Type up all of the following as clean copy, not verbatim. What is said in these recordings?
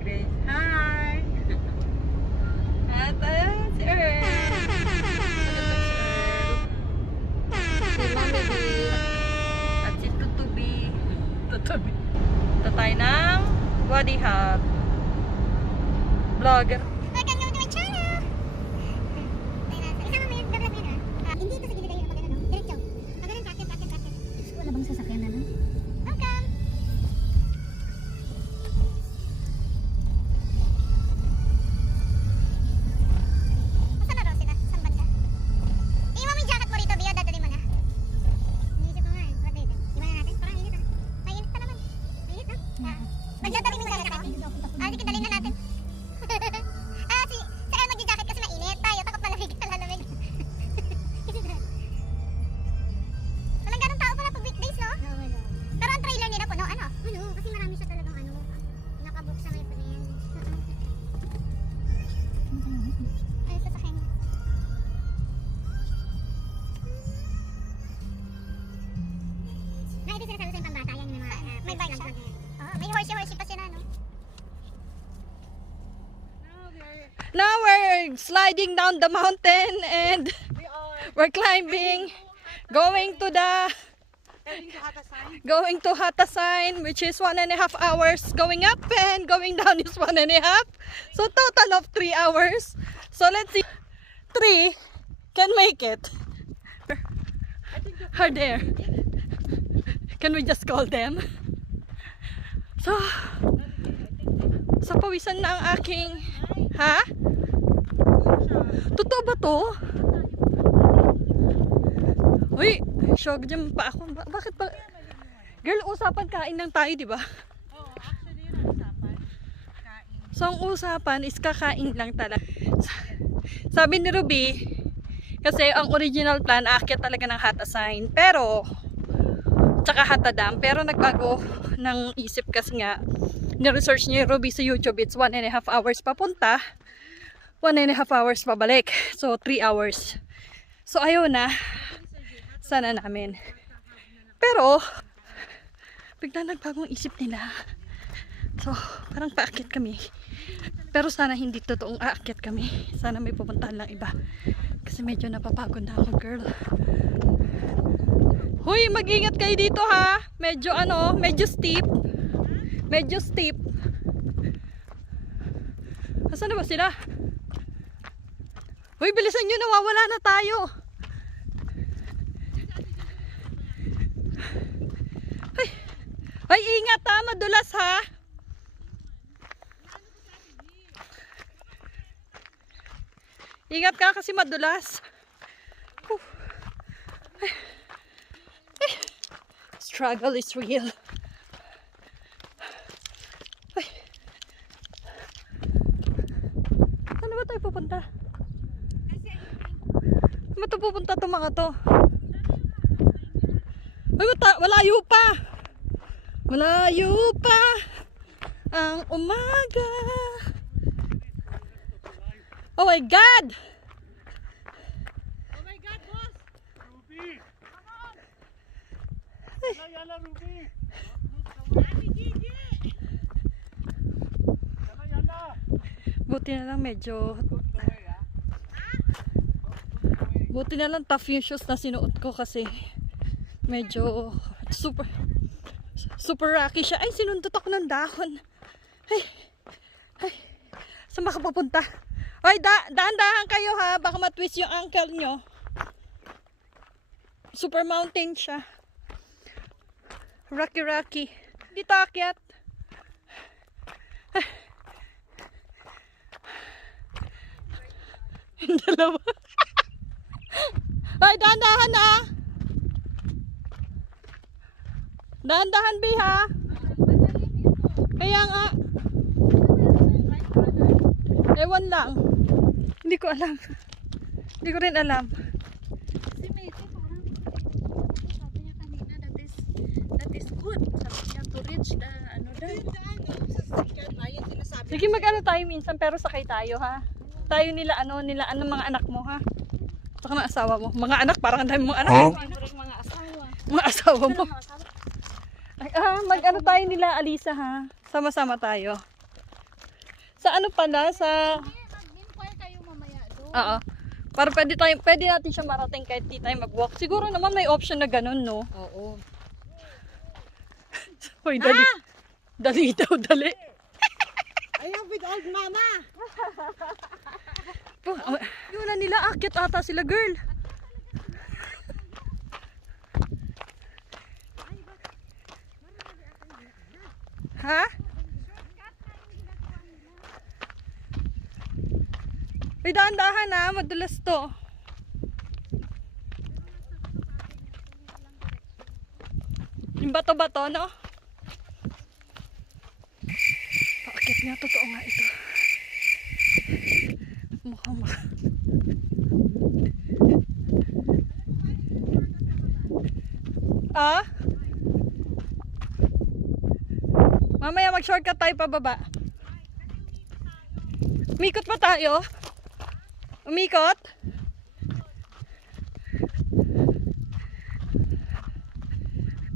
Grace, hi! At si Earl. Si Mami B. At si Tutubi. Tutubi. Ito tayo ng Body Hub. Vlogger. Welcome to my channel! Isama mo yung vlog na yun ha? Hindi ito sa gilid ayun. Pag ano, diretso. Pag ganun, bracket. Wala bang sasakyan na nun? Welcome! Saan na raw sila? Saan banda? Iwan mo yung jacket mo rito, Bio. Dadali mo na. Inisip ko nga eh. What day din? Iwan na natin? Parang init ah. Mainit pa naman. Mainit no? Magdadali mo yung jacket mo? Sige, dali na natin. Si El magja-jacket kasi mainit. Tayo, takot malamig. Lalamig. Walang ganun tao pala pag weekdays, no? Pero ang trailer nila puno, ano? Puno, kasi marami siya talagang ano. Nakabook sa may friend. Ay, sasakyan niya. Ito sinasabi sa yung pambata, yan yung mga may bike siya. Oh, may horsey pa sila, no? Now we're sliding down the mountain and we're climbing, going to Hatasign, which is 1.5 hours. Going up and going down is 1.5. So total of 3 hours. So let's see. 3 can make it. Are there? Can we just call them? So pawisan na ang aking... Ha? Totoo ba to? Uy, shock dyan pa ako. Bakit ba? Girl, usapan kain lang tayo, di ba? Oo, actually yun ang usapan. Kain. So, ang usapan is kakain lang talaga. Sabi ni Ruby, kasi ang original plan, aakyat talaga ng Hatasign. Pero, tsaka Hatadam. Pero nagbago ng isip kasi nga, ni-research niya yung Ruby sa YouTube, it's 1.5 hours papunta, 1.5 hours pabalik. So, 3 hours. So, ayaw na. Sana namin. Pero, bigla nagbagong isip nila. So, parang paakyat kami. Pero sana hindi totoong aakyat kami. Sana may pupuntahan lang iba. Kasi medyo napapagod na ako, girl. Huy, mag-ingat kayo dito ha. Medyo steep. Medyo steep. Asan na ba sila? Uy, bilisan nyo, nawawala na tayo. Ay, ingat ha, madulas ha. Ingat ka kasi madulas. Struggle is real. Saan ba tayo pupunta? Saan ba ito pupunta itong mga to? Ay, malayo pa! Malayo pa ang umaga. Oh my God! Oh my God, boss! Ruby! Come on! Yala, Ruby! Ani, Gigi! Yala! Buti na lang buti na lang tough yung shoes na sinuot ko kasi medyo super rocky siya. Ay, sinundot ako ng dahon. Ay, saan makapapunta? Ay, dahan-dahan kayo ha, baka matwist yung ankle nyo. Super mountain siya. Rocky. Dito akyat. Yung dalawa. Ay, dahan-dahan na. Dahan-dahan, Bi, ha? Kaya nga. Ewan lang. Hindi ko alam. Hindi ko rin alam. Si Macy parang sabi niya kanina that is good. Sabi niya to reach the ano daw. Sige, mag-ano tayo minsan pero sakay tayo, ha? Tayo nila mga anak mo, ha? Saka ng asawa mo. Mga anak, parang ang dami mong anak. Mga asawa. Mga asawa mo. Ay, mag-ano tayo nila, Alisa, ha? Sama-sama tayo. Sa ano pala? Sa... Mag-inquire kayo mamaya doon. Oo. Para pwede natin siya marating kahit di tayo mag-walk. Siguro naman may option na ganun, no? Oo. Hoy, dali. Dali daw, dali. I am with old mama. Yun na nila, akit ata sila, girl. Ha? Uy, dahan-dahan na, madulas to. Yung bato-bato, no? Paakit nga, totoo nga ito. Mukhang Ah? Mamaya mag-shortcut tayo pababa. Umikot pa tayo? Umikot?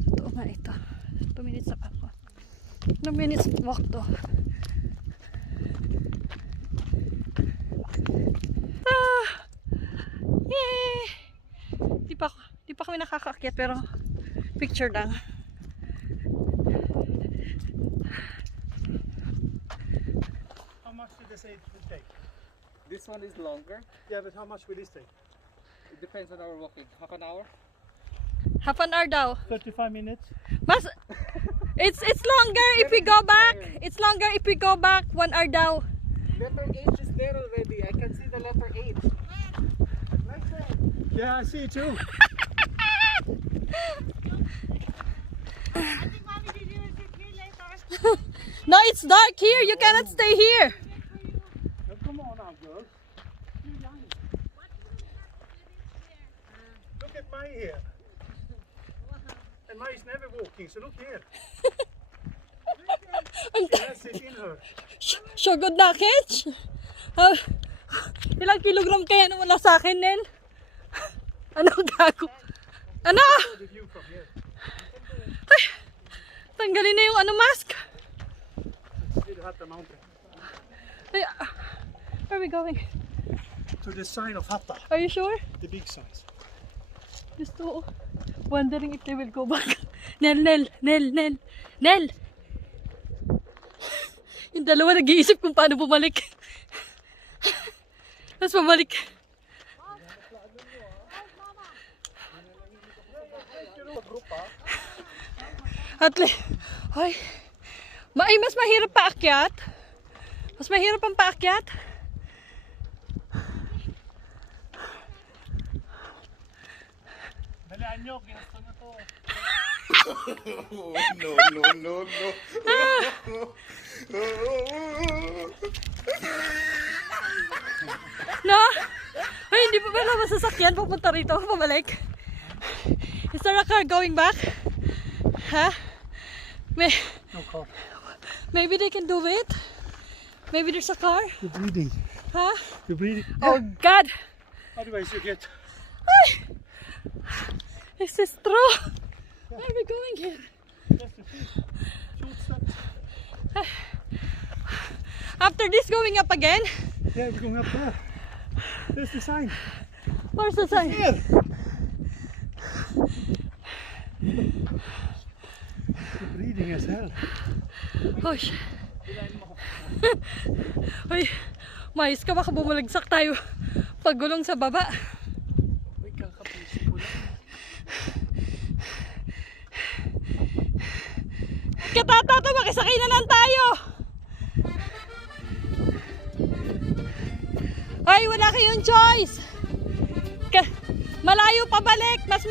Totoo nga ito. 2 minutes na pa ako. 2 minutes walk to. Ah! Yay! Di pa kami nakakaakyat pero picture lang. How much did they say it would take? This one is longer. Yeah, but how much will this take? It depends on our walking. Half an hour. Half an hour daw. 35 minutes. Mas it's longer if we go back. It's longer if we go back 1 hour daw. Letter H is there already. I can see the letter H. Yeah, I see too. No, it's dark here. You cannot stay here. Now, come on now, girls. You're young. Look at May here. And May's never walking, so look here. She has it in her. Sugod na, Ketch. Ilang kilogram kaya naman na sa akin, Nel? Ano gago? Ano? The view from here. Ay, tanggalin na yung ano mask. We'll have the mountain. Ay, where are we going? To the sign of Hatta, Are you sure? the big signs. Just wondering if they will go back. Nel. Yung dalawa nag-iisip kung paano bumalik. Tapos bumalik. Ay, mas mahirap paakyat. Mas mahirap ang paakyat. Dalaan nyo, ginusto na to. No? Ay, hindi pa pala masasakyan papunta rito, pabalik. Is there a car going back? Ha? No car. Maybe they can do it. Maybe there's a car. You're breathing. Huh? You're breathing. Oh God! Otherwise you get... Is this true? Where are we going here? Just a short steps. After this, going up again? Yeah, we're going up there. There's the sign. Where's the sign? Here! You're breathing as hell. Uy. Uy. Mais ka, baka bumulagsak tayo paggulong sa baba. Uy, kakapisip ko lang. Katatato, makisakay na lang tayo. Ay, wala kayong choice. Malayo pabalik. Mas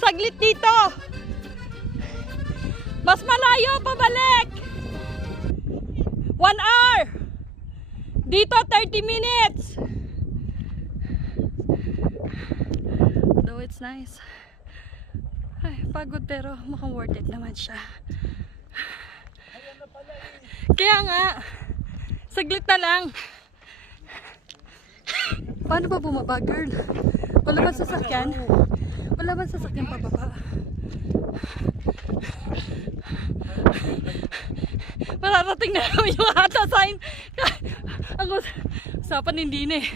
saglit dito. Mas malayo pabalik. 1 hour. Dito 30 minutes. Though it's nice. Ay, pagod pero mukhang worth it naman siya. Kaya nga, saglit na lang. Paano ba bumaba, girl? Wala ba sasakyan? Wala ba sasakyan pababa? Mararating na namin yung hata sign. Ang usapan hindi na eh.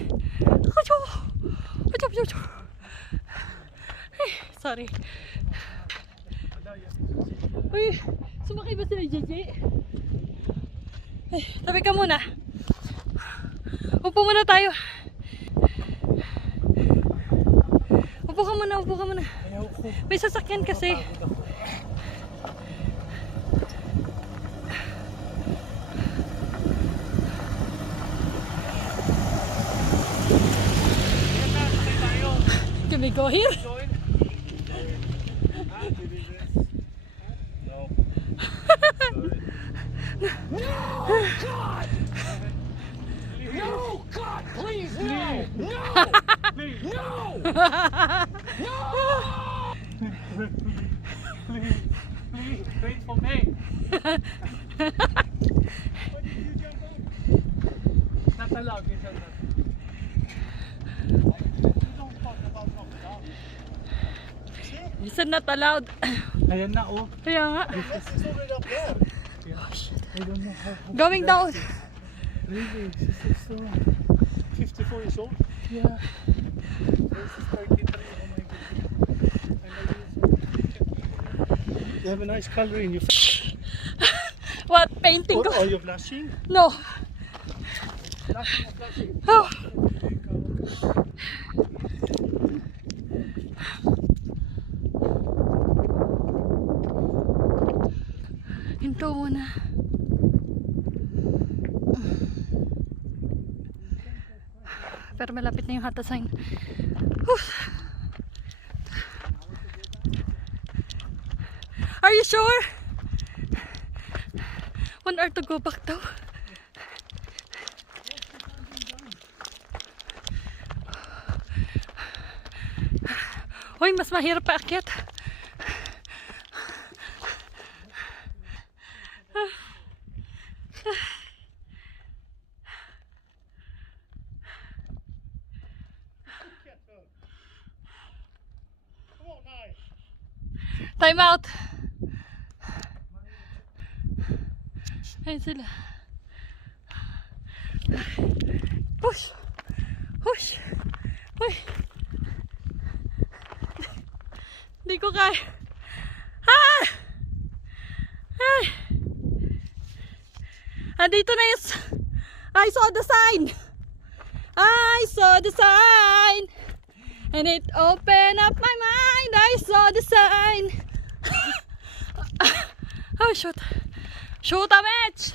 Ay, sorry. Uy, sumakay ba sila JJ? Ay, tabi ka muna. Upo muna tayo. Upo ka muna, upo ka muna. May sasakyan kasi. Can we go here? No, God, please, no! Please, No! please, wait for me. Not allowed, you shall not. You said not allowed. Ayan na, oh. Kaya nga. This is already up there. I don't know how. Going down. Really? She's so 54 years old. yeah. This is 33. Oh my goodness. You have a nice color in your face. What? Painting ko? Are you blushing? No. Blushing or blushing? Oh. Hinto muna. Pero malapit na yung hata sign. Are you sure? 1 hour to go back daw. Hoy, mas mahirap pa akyat. Come on, nice. Time out. Ayun sila. Push. Push. Uy. Hindi ko kaya. Ah! Ay. Andito na yung... I saw the sign. I saw the sign. And it opened up my mind. I saw the sign. Oh, shoot. Shoot a match.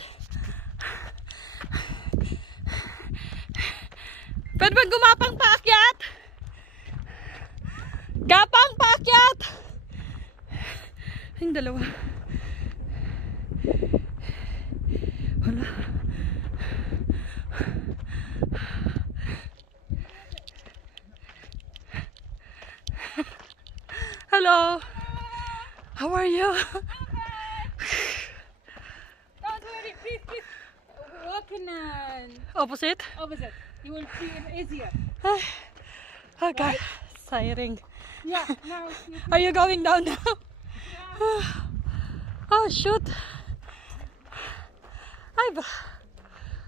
Pwede ba gumapang paakyat? Gapang paakyat. Yung dalawa. Wala. Hello. How are you? Don't worry, please. Walk in Opposite? opposite. You will feel easier. Oh God. Siring. Yeah, now you Are you going down now? Oh shoot.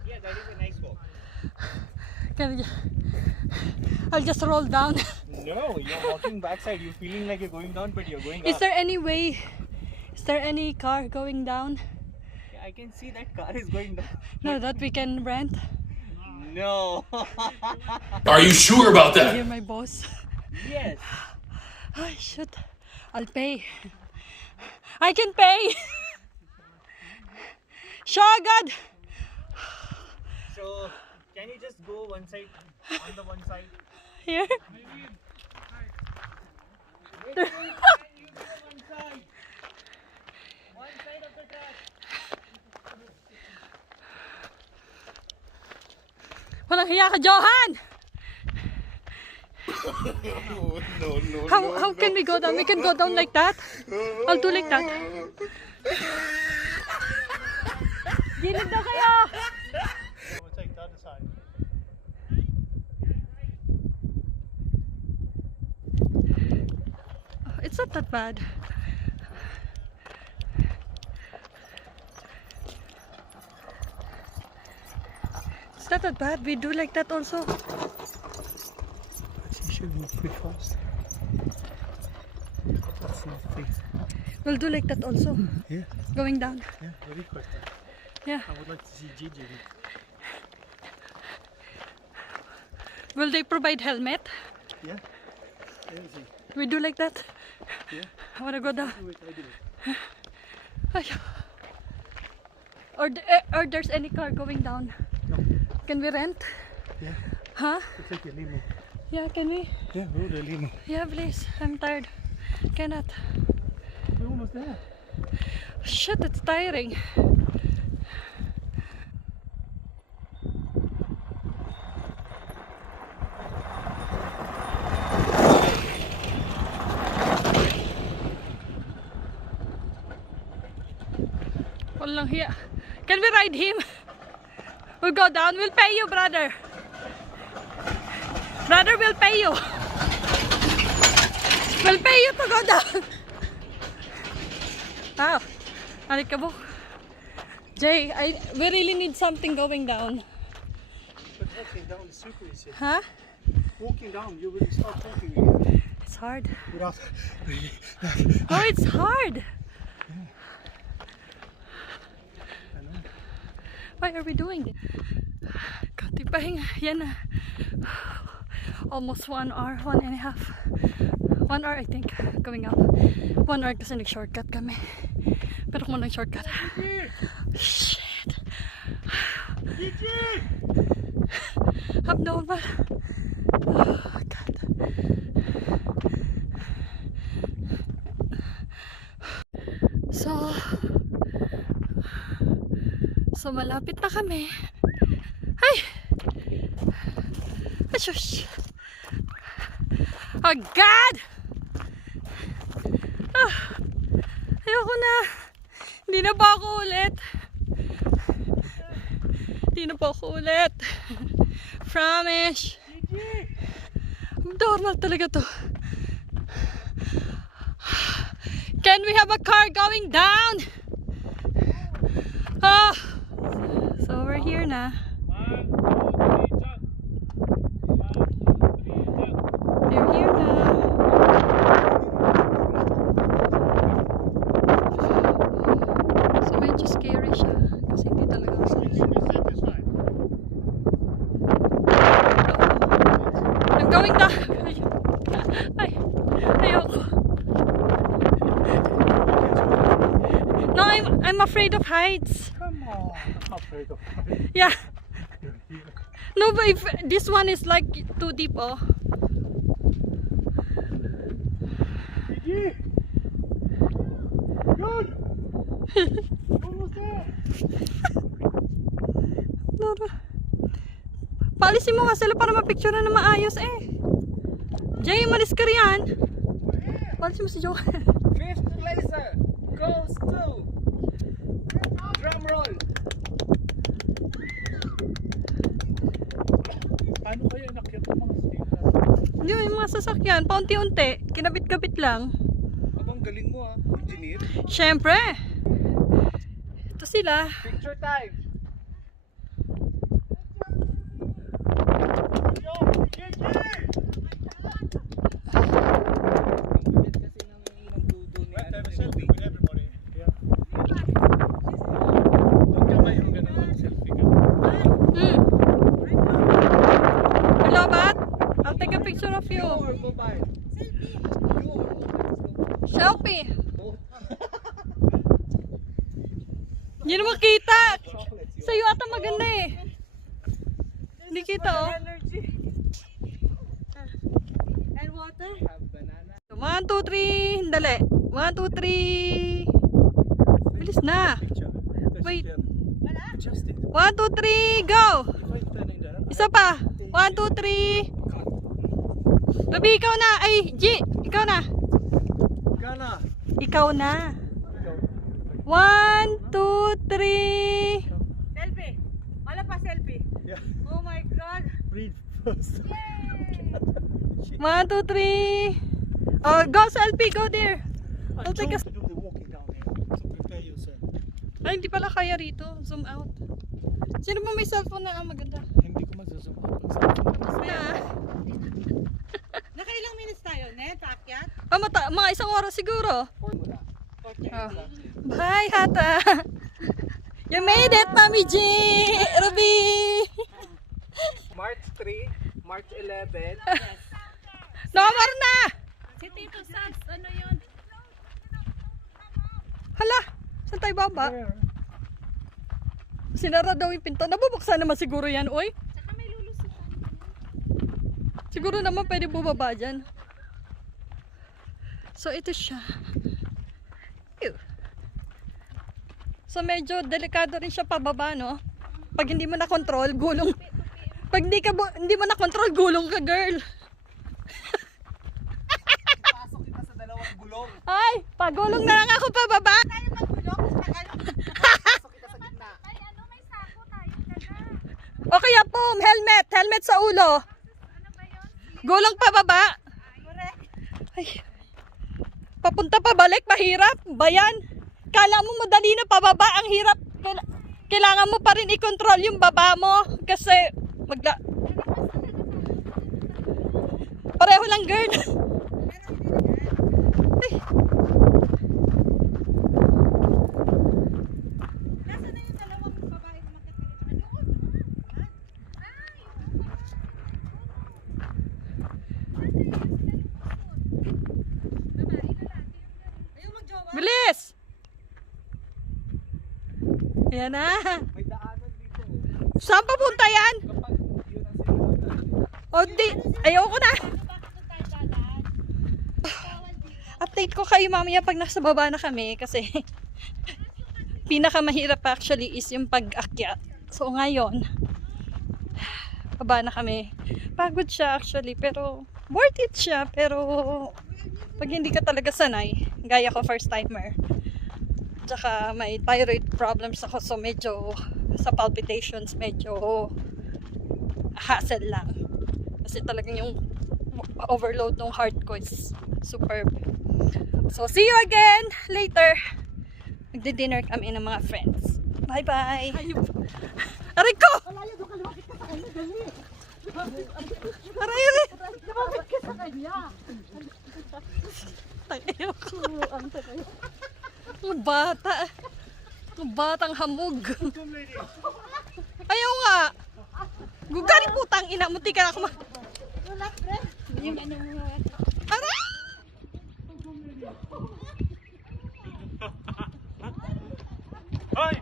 Yeah, that is a nice walk. I'll just roll down. No, you're walking backside. You're feeling like you're going down, but you're going Is up. there any way? Is there any car going down? Yeah, I can see that car is going down. No, that we can rent. No. Are you sure about that? You're my boss. Yes. Oh shoot. I'll pay. I can pay. Shagad. So, can you just go one side, on the one side? Here. You go one side. One side of the track. Walang hiya ka, Johan. How can we go down? We can go down like that. I'll do like that. Gilid daw kayo. We'll take the other side. It's not that bad. not that bad. We do like that also. You should move pretty fast. That's not big. We'll do like that also. Yeah, Going down. yeah, very quick. Yeah. I would like to see Gigi. Will they provide helmet? Yeah, everything. We do like that. Yeah. I wanna go down. Do it, I do it. Ay. Or there's any car going down. No. Can we rent? Yeah, Huh? we'll take a limo. Yeah, can we? Yeah, we'll do a limo. Yeah, please. I'm tired. Cannot. We're almost there. Shit, it's tiring. Walang hiya. Can we ride him? We'll go down. We'll pay you, brother. Brother, we'll pay you. We'll pay you to go down. Wow. Alikabok. Jay, we really need something going down. But walking down is super easy. Huh? Walking down, you will start talking again. It's hard. Without Oh, it's hard. I know. Why are we doing it? Kati pahinga. Yan na. Almost 1 hour, 1.5. 1 hour I think, going up. 1 hour kasi nag-shortcut kami. Pero kung nag-shortcut. Shit. Abnormal. Oh, God. So malapit na kami. Ay! Ashush! Oh God! Ah, ayoko na. Hindi na pa ako ulit. Hindi na pa ako ulit. Promise. Normal talaga to. Can we have a car going down? Oh. So we're here na. 1, 2, 3, jump. 1, 2, 3, jump. We're here na. So medyo scary siya. Kasi hindi talaga ako sanay. Satisfied. I'm going down. Ay, ayoko. No, I'm afraid of heights. Come on. I'm afraid of heights. Yeah. You're here. No, but if this one is like too deep, oh. Gigi! Good! Almost there! No. Paalisin mo nga sila para mapicture na maayos eh. Jay, malis ka riyan. Paalisin mo si Joe. Fifth laser goes to drum roll. Paano kaya inakyat ng mga sticker? Hindi, yung mga sasakyan, paunti-unti, kinabit-kabit lang. Abang galing mo ah, engineer. Siyempre. Ito sila. Picture time. Yo! Gigi! Ang bigat kasi ng dudo ni Let's have a ni selfie Ruby. with everybody. Yeah. Huwag kamay yung ganun mag-selfie ka. Hello, Bat? I'll take a picture of you. Your mobile. Your. Selfie. Both. Hindi na makita. Chocolates. Sa'yo ata maganda eh. Hindi kita oh. And water? Have banana. 1, 2, 3. Dali. 1, 2, 3. Bilis na. Picture. Wait. Adjust it. 1, 2, 3. Go. If I'm standing there, Isa pa. 1, 2, 3. Ruby, ikaw na. Ay, G. Ikaw na. Gana! Ikaw na. 1, 2, 3. Selfie. Wala pa selfie. Yeah. Oh my God. Breathe first. 1, 2, 3. Oh, go selfie. Go there. I I'll take told a... you to do the walking down here to prepare yourself. Ay, hindi pala kaya rito. Zoom out. Sino ba may cellphone na maganda? Him Na. Nakailang minutes tayo, Net? Paakyat? Mga isang oras siguro. Formula. Oh. Bye, Hata. You made it, Mami G! Ruby! March 3, March 11. Nomor na! Si Tito Sags, ano yun? Hala! Saan tayo baba? Sinara daw yung pinto. Nabubuksan naman siguro yan, oy. Tsaka may lulusutan. Siguro naman pwede bumaba dyan. So, ito siya. Ew. So, medyo delikado rin siya pababa, no? Pag hindi mo na control, gulong. Pag hindi mo na control, gulong ka, girl. Pasok kita sa dalawang gulong. Ay, pagulong na lang ako pababa. Tayo maggulong, pasok kita sa gitna. Ay, ano, may sako tayo. Daga. O kaya po, helmet sa ulo. Ano ba yun? Gulong pababa. Ay, papunta pabalik, mahirap. Bayan. Kala mo madali na pababa, ang hirap. Kailangan mo pa rin i-control yung baba mo. Kasi, pareho lang, girl. Ay. Nasaan na yung dalawang babae na magkakalit? Ano? Ayaw mag-jowa. Bilis! Ayan na. May daanan dito. Saan papunta yan? Kapag yun ang sinilang. O di, ayoko na. Update ko kayo mamaya pag nasa baba na kami kasi pinakamahirap actually is yung pag-akyat. So ngayon, baba na kami. Pagod siya actually pero worth it siya, pero pag hindi ka talaga sanay, gaya ko first timer. Tsaka may thyroid problems ako, so medyo sa palpitations medyo hassle lang. Kasi talagang yung overload ng heart ko is superb. So, see you again later. Magdi-dinner kami ng mga friends. Bye-bye. Aray ko! Aray, aray! Lumapit ka sa kanya. Ayaw ko. Ang bata. Ang batang hamog. Ayaw nga. Gugari putang ina. Munti ka na ako Yung ano mo. Aray! Hey!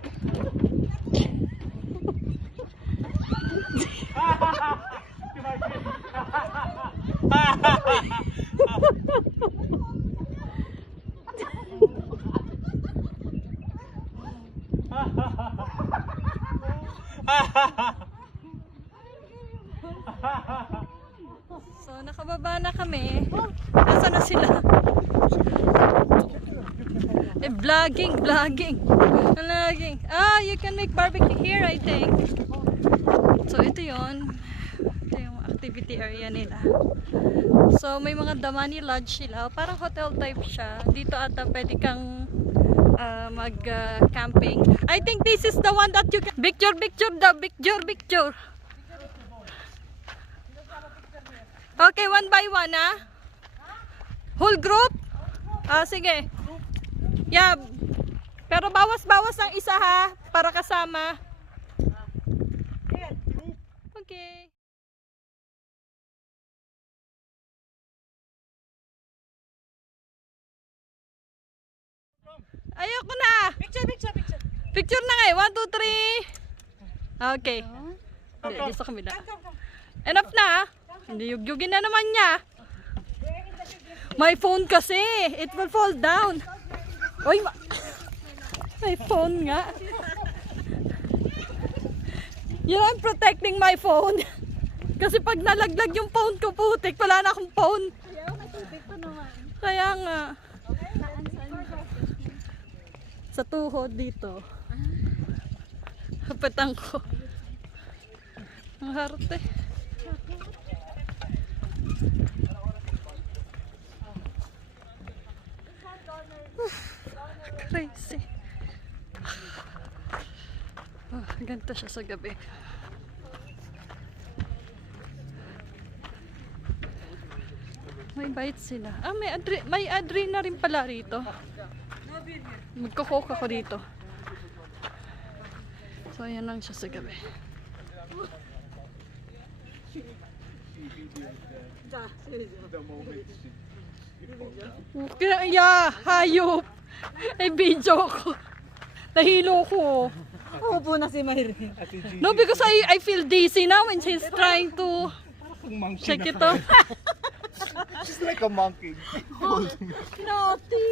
So, nakababa na kami. Nasaan na sila? Vlogging. Ah, you can make barbecue here, I think. So, ito yon. Ito yung activity area nila. So, may mga Damani Lodge sila. Parang hotel type siya. Dito ata pwede kang mag-camping. I think this is the one that you can... Picture. Okay, one by one, ah. Whole group? Ah, sige. Yeah. Pero bawas-bawas ang isa, ha? Para kasama. Okay. Ayoko na. Picture. Picture na nga eh. 1, 2, 3. Okay. Hindi, dito sa kabila. Enough na, ah. Hindi yugyugin na naman niya. My phone kasi. It will fall down. Uy, my phone nga. I'm protecting my phone. Kasi pag nalaglag yung phone ko, putik, wala na akong phone. Kaya nga. Sa tuhod dito. Kapitan ko. Ang harte. Crazy. Ganito siya sa gabi. May bite sila. Ah, may adre na rin pala rito. Magko-coke ako dito. So, ayan lang siya sa gabi. Yeah, hayop! Ay, video ko. Nahilo ko. Upo na si Mayre. No, because I feel dizzy now when she's trying to check it out. She's like a monkey. Naughty!